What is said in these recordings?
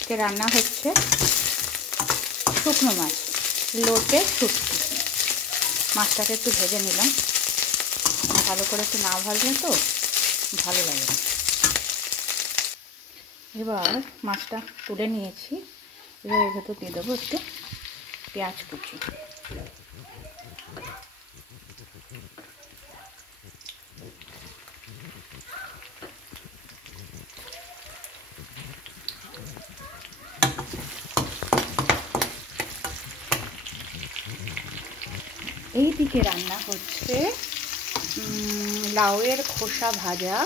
রান্না হচ্ছে শুকনো মাছ, লোটে শুটকি। মাছটাকে একটু ভেজে নিলাম, ভালো করে একটু না ভাজলে তো ভালো লাগে না। এবার মাছটা তুলে নিয়েছি, এবার এর ভেতর দিয়ে দেবো একটু পেঁয়াজ কুচি। এইদিকে রান্না হচ্ছে লাউয়ের খোসা ভাজা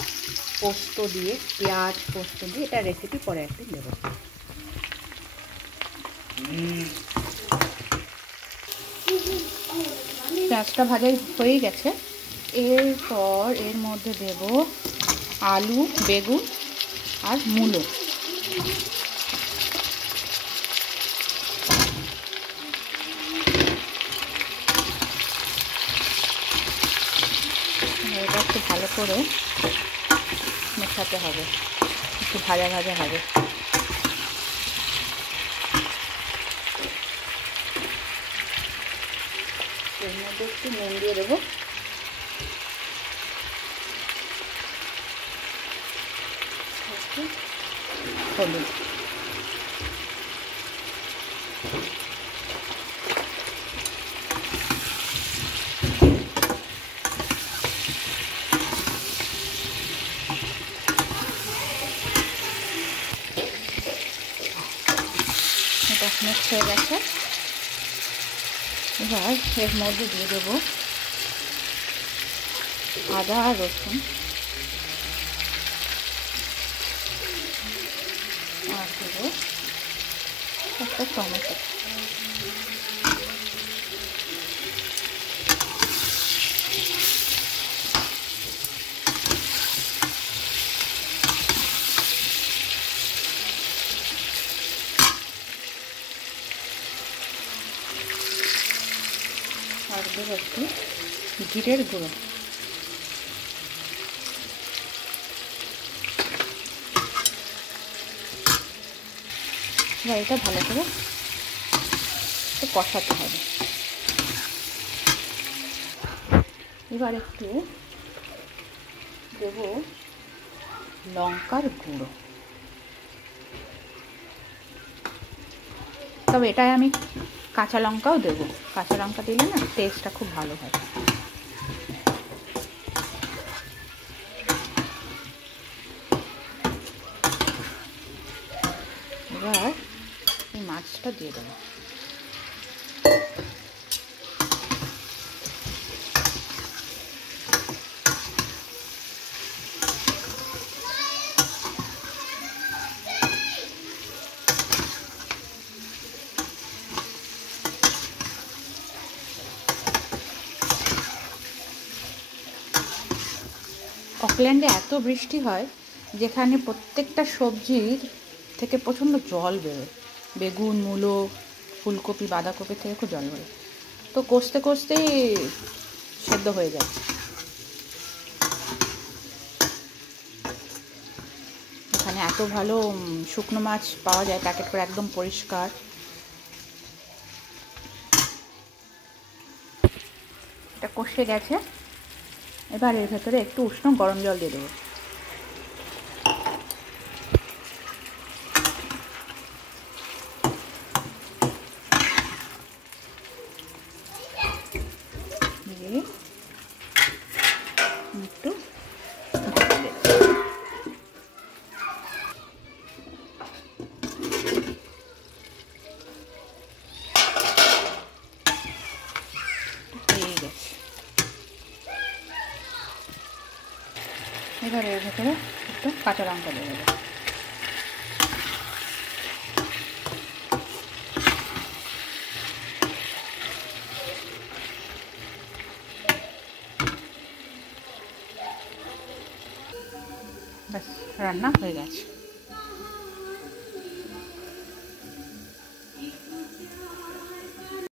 পোস্ত দিয়ে, পেঁয়াজ পোস্ত দিয়ে। এটা রেসিপি পরে একদিন দেবো। পেঁয়াজটা ভাজা হয়ে গেছে, এরপর এর মধ্যে দেব আলু, বেগুন আর মূলো। এটা একটু ভালো করে মেশাতে হবে, একটু ভাজা ভাজা হবে। এর মধ্যে একটু নুন দিয়ে দেবো, হলুদ। এটা মিক্স হয়ে গেছে। এবার এর মধ্যে দিয়ে দেবো আদা আর রসুন, আর দেবো একটা টমেটো। আর দেবো একটু জিরের গুঁড়ো। এবার এটা ভালো করে একটু কষাতে হবে। এবার একটু দেবো লঙ্কার গুঁড়ো, তবে এটাই আমি কাঁচা লঙ্কাও দেবো। কাঁচা লঙ্কা দিলে না টেস্টটা খুব ভালো হয়। এবার এই মাছটা দিয়ে দেবো। অকল্যান্ডে এত বৃষ্টি হয় যেখানে প্রত্যেকটা সবজির থেকে প্রচণ্ড জল বেরোয়। বেগুন, মূলো, ফুলকপি, বাঁধাকপি থেকে খুব জল বেরোয়, তো কষতে কষতেই সেদ্ধ হয়ে যায়। এখানে এত ভালো শুকনো মাছ পাওয়া যায় প্যাকেট করে, একদম পরিষ্কার। এটা কষে গেছে, এবার এর ভেতরে একটু উষ্ণ গরম জল দিয়ে দেবো। দিয়ে একটু ঢাকবে। হয়ে গেছে। এবার এর ভেতরে একটু কাঁচা লঙ্কা দিয়ে দেবো। ব্যাস, রান্না হয়ে গেছে।